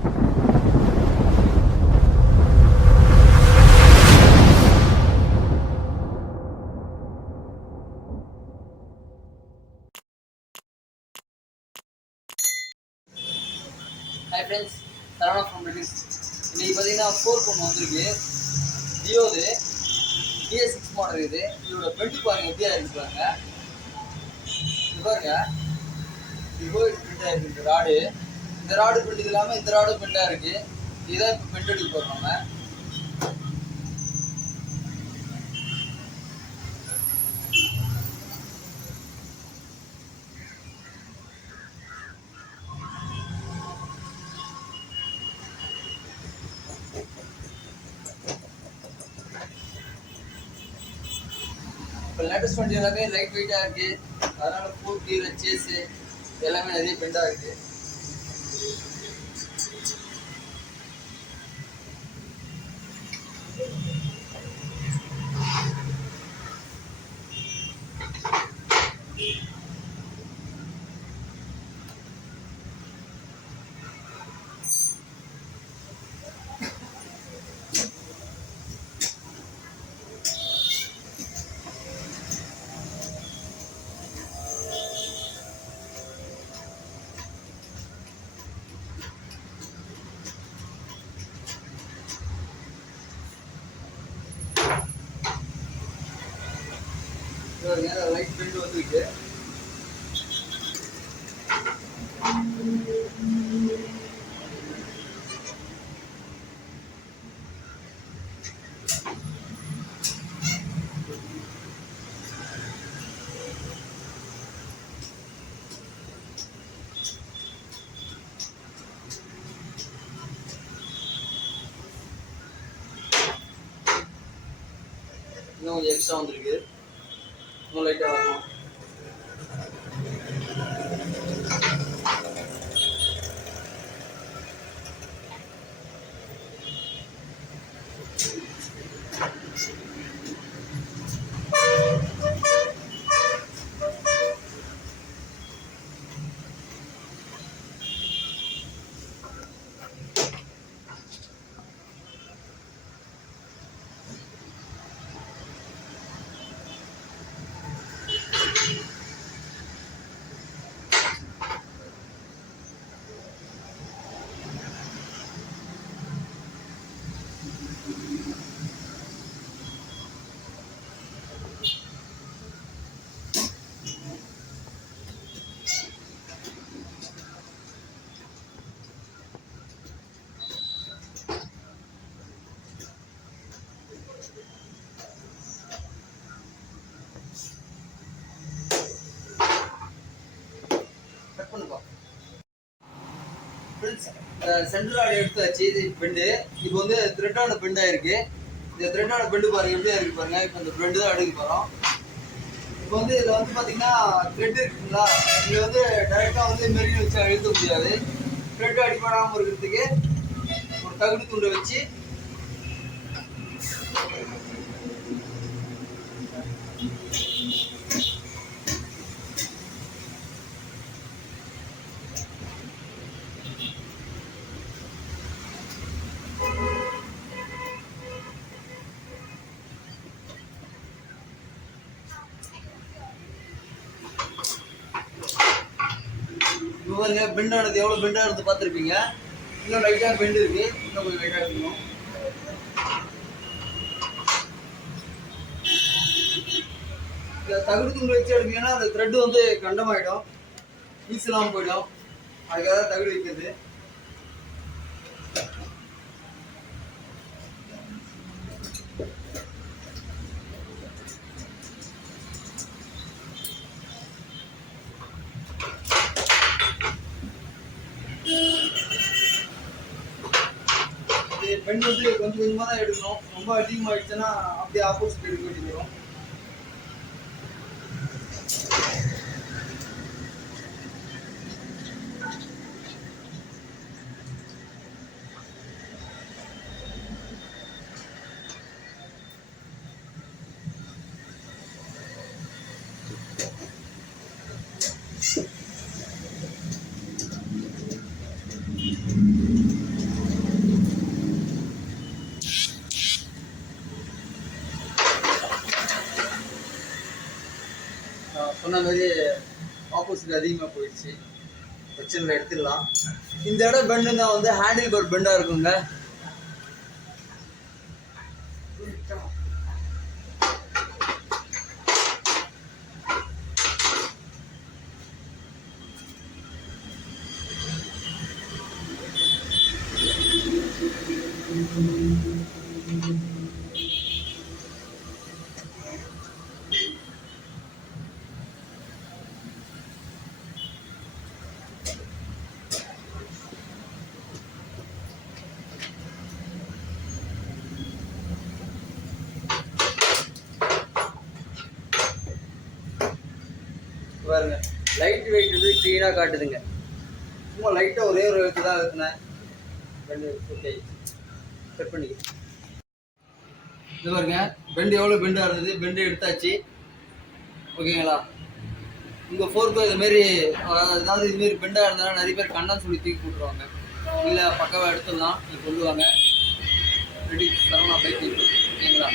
Hi friends, Saravana from British. இன்றைக்கி பார்த்தீங்கன்னா 4 பொண்ணு வந்திருக்கு. டியோது BS6 மாடல் இது. இதோட பெல்ட் பாருங்க எப்படியா இருக்குறாங்க. இது பாருங்க, இது பெல்ட்டாக இருக்குது. இந்த ராடு பெல்ட் இல்லாமல் இந்த ராடும் பெல்ட்டாக இருக்குது. இதான் இப்போ பெல்ட் எடுக்க போகிறோம் நம்ம. இப்போ லேட்டஸ்ட் வண்டி எல்லாமே லைட் வெயிட்டாக இருக்குது. அதனால் 4 கீர் சேஸு எல்லாமே நிறைய பெண்டாக இருக்குது. லைட் பெல்ட் வந்துருக்கு. இன்னும் கொஞ்சம் எக்ஸ்ட்ரா வந்துருக்கு. இன்னும் லைட்டாக வரணும். சென்ட்ரல் ராடு எடுத்தாச்சு. இது பெண்டு இப்போ வந்து த்ரெட்டான பெண்டாக இருக்கு. இந்த த்ரெட்டான பெண்டு பாருங்க எப்படியா இருக்கு பாருங்க. இப்போ இந்த பெண்டு தான் எடுக்க போகிறோம். இப்போ வந்து இதில் வந்து பார்த்தீங்கன்னா த்ரெட் இருக்குங்களா, இங்கே வந்து டைரெக்டாக வந்து மெரின் வச்சு அழுத்த முடியாது. த்ரெட்டு அடிப்படாமல் இருக்கிறதுக்கு ஒரு தகுடு துண்டை வச்சு பாருங்க. பெண்டானது எவ்வளோ பெண்டாக இருந்து பார்த்துருப்பீங்க. இன்னும் லைட்டாக பெண்டு இருக்கு. இன்னும் கொஞ்சம் லைட்டாக இருக்கணும். இந்த தகுடு துண்டு வச்சு எடுப்பீங்கன்னா அந்த த்ரெட்டு வந்து கண்டமாயிடும், யூஸ் இல்லாமல் போயிடும். அதுக்காக தகுடு வைக்கிறது. பெண் வந்து கொஞ்சம் கொஞ்சமாக தான் எடுக்கணும். ரொம்ப அதிகமாகிடுச்சுன்னா அப்படியே ஆப்போசிட் எடுக்க வேண்டியது வரும். சொன்ன மாதிரி ஆப்போசிட் அதிகமாக போயிடுச்சு. பிரச்சனை எடுத்துடலாம். இந்த இடம் பெண்டுன்னா வந்து ஹேண்டில் பார் பெண்டாக இருக்குங்க. பாருங்க, லைட் வெயிட் வந்து க்ளீனாக காட்டுதுங்க. சும்மா லைட்டாக ஒரே ஒரு எழுத்து தான் இருக்குனேன். ஓகே, கட் பண்ணிக்க. இது பாருங்க, பெண்டு எவ்வளோ பெண்டாக இருந்தது, பெண்டு எடுத்தாச்சு. ஓகேங்களா? உங்கள் ஃபோர்க்கும் இதுமாரி ஏதாவது இதுமாரி பெண்டாக இருந்தாலும் நிறைய பேர் கண்ணான்னு சொல்லி தூக்கி போட்டுருவாங்க. இல்லை பக்காவாக எடுத்துடலாம், இது சொல்லுவாங்க. Ready Saravana bike. ஓகேங்களா?